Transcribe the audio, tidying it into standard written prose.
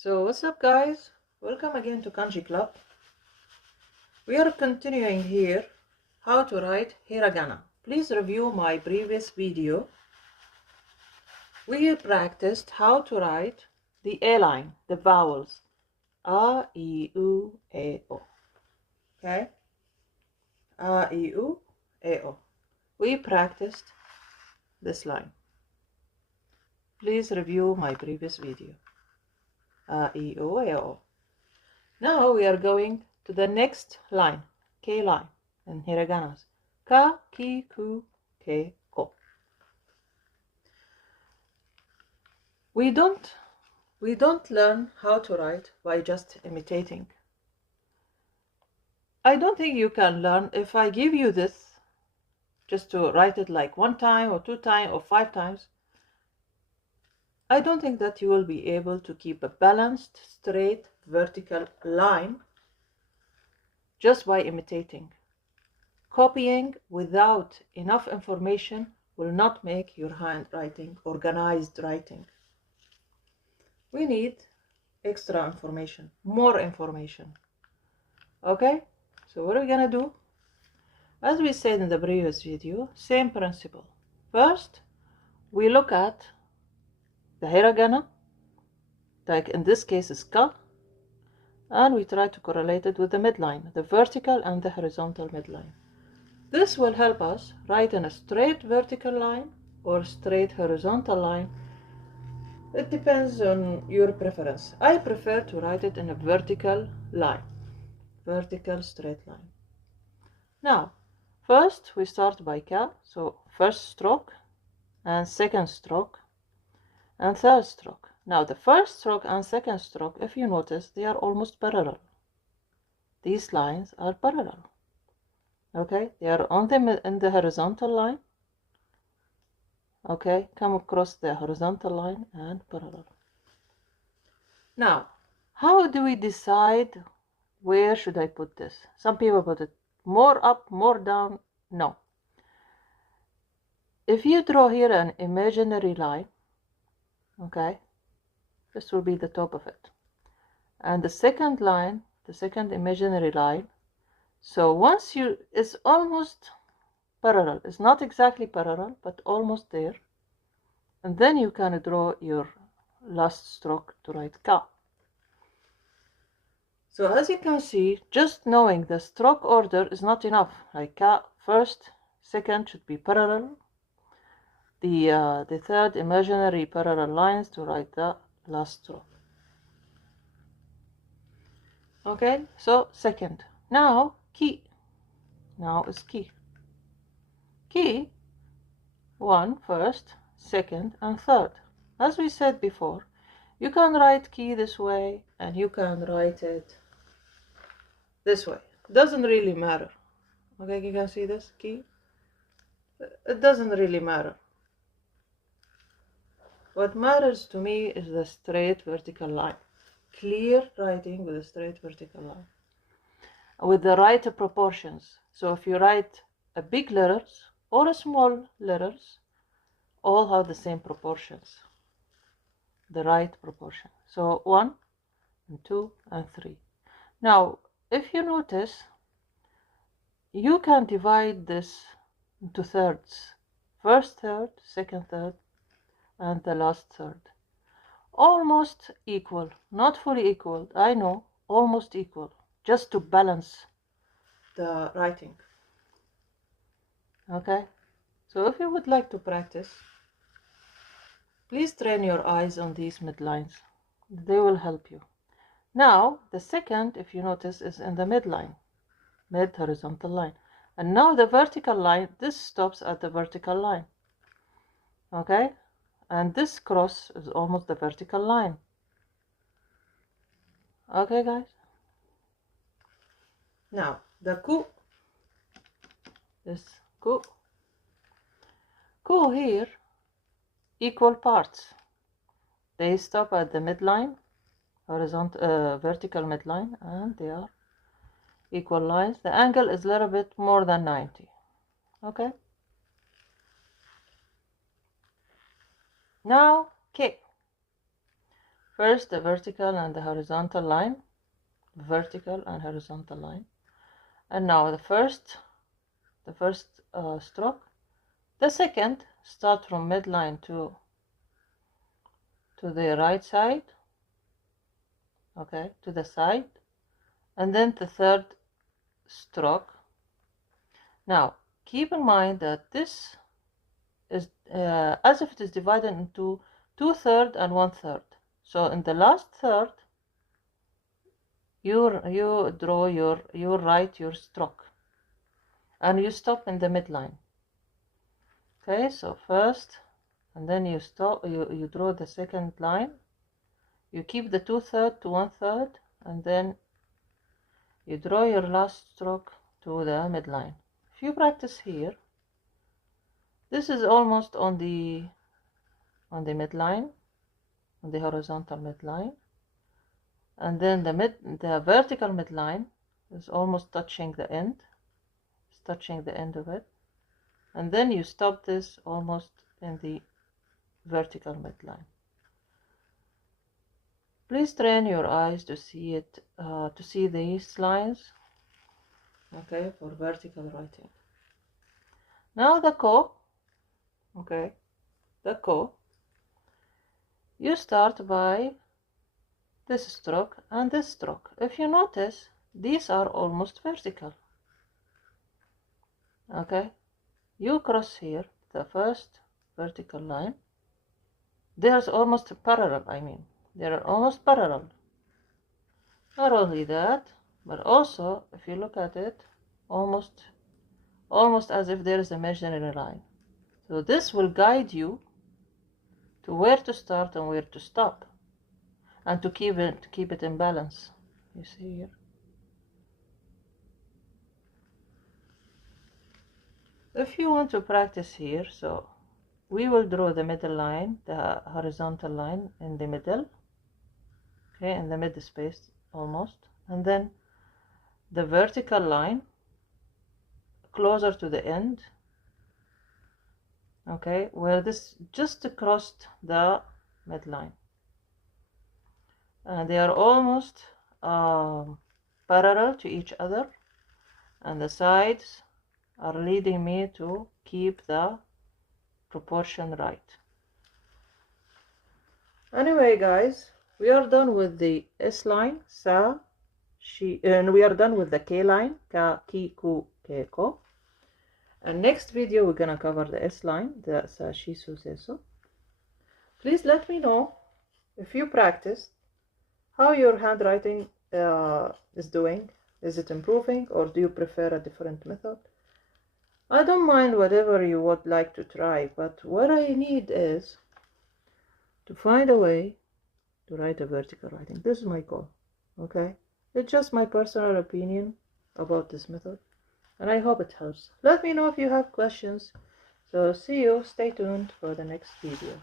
So what's up guys? Welcome again to Kanji Club. We are continuing here how to write hiragana. Please review my previous video. We practiced how to write the A line, the vowels. A, I, U, E, O. Okay? A, I, U, E, O. We practiced this line. Please review my previous video. A, I, U, E, O. Now we are going to the next line, K line in hiraganas. Ka, ki, ku, ke, ko. We don't learn how to write by just imitating. I don't think you can learn if I give you this just to write it like 1 time or 2 times or 5 times. I don't think that you will be able to keep a balanced, straight, vertical line just by imitating. Copying without enough information will not make your handwriting organized writing. We need extra information, more information. Okay, so what are we gonna do? As we said in the previous video, same principle. First, we look at the hiragana, like in this case is ka, and we try to correlate it with the midline, the vertical and the horizontal midline. This will help us write in a straight vertical line or straight horizontal line. It depends on your preference. I prefer to write it in a vertical line, vertical straight line. Now, first we start by ka, so first stroke and second stroke and third stroke. Now the first stroke and second stroke, if you notice, they are almost parallel. These lines are parallel. Okay, they are on in the horizontal line. Okay, come across the horizontal line and parallel. Now, how do we decide where should I put this? Some people put it more up, more down. No. If you draw here an imaginary line, okay, this will be the top of it. And the second line, the second imaginary line, so once it's almost parallel. It's not exactly parallel, but almost there. And then you can draw your last stroke to write ka. So as you can see, just knowing the stroke order is not enough. Like ka, first, second should be parallel. The third imaginary parallel lines to write the last stroke. Okay, so second. Now ki. Now is ki. Ki, 1 first, second, and third. As we said before, you can write ki this way and you can write it this way. Doesn't really matter. Okay, you can see this ki. It doesn't really matter. What matters to me is the straight vertical line. Clear writing with a straight vertical line. With the right proportions. So if you write a big letters or a small letters, all have the same proportions. The right proportion. So 1 and 2 and 3. Now, if you notice, you can divide this into thirds. First third, second third, and the last third. Almost equal, not fully equal, I know, almost equal, just to balance the writing. Okay, so if you would like to practice, please train your eyes on these midlines. They will help you. Now, the second, if you notice, is in the midline, mid horizontal line. And now the vertical line, this stops at the vertical line. Okay, and this cross is almost the vertical line. Okay, guys. Now, the ku, this ku. Ku here, equal parts. They stop at the midline, horizontal, vertical midline, and they are equal lines. The angle is a little bit more than 90. Okay. Now, K. First the vertical and the horizontal line, vertical and horizontal line. And now the first stroke. The second, start from midline to the right side, okay, to the side, and then the third stroke. Now keep in mind that this is as if it is divided into 2/3 and 1/3. So in the last third, you write your stroke, and you stop in the midline. Okay, so first, and then you stop. You draw the second line. You keep the 2/3 to 1/3, and then you draw your last stroke to the midline. If you practice here, this is almost on the midline, on the horizontal midline, and then the vertical midline is almost touching the end. It's touching the end of it, and then you stop this almost in the vertical midline. Please train your eyes to see it, to see these lines, okay, for vertical writing. Now the ko, okay, the ko, you start by this stroke and this stroke. If you notice, these are almost vertical, okay. You cross here the first vertical line. There's almost parallel, I mean, they are almost parallel. Not only that, but also, if you look at it, almost as if there is a imaginary line. So this will guide you to where to start and where to stop, and to keep it in balance. You see here. If you want to practice here, so we will draw the middle line, the horizontal line in the middle, okay, in the mid space almost, and then the vertical line closer to the end, okay, where this just crossed the midline, and they are almost parallel to each other, and the sides are leading me to keep the proportion right. Anyway, guys, we are done with the S line, sa, she, and we are done with the K line, ka, ki, ku, ke, ko. And next video we're gonna cover the S line, the sa, shi, su, se, so. Please let me know if you practiced, how your handwriting is doing. Is it improving, or do you prefer a different method? I don't mind whatever you would like to try, but what I need is to find a way to write a vertical writing. This is my goal, okay? It's just my personal opinion about this method, and I hope it helps. Let me know if you have questions. So see you, stay tuned for the next video.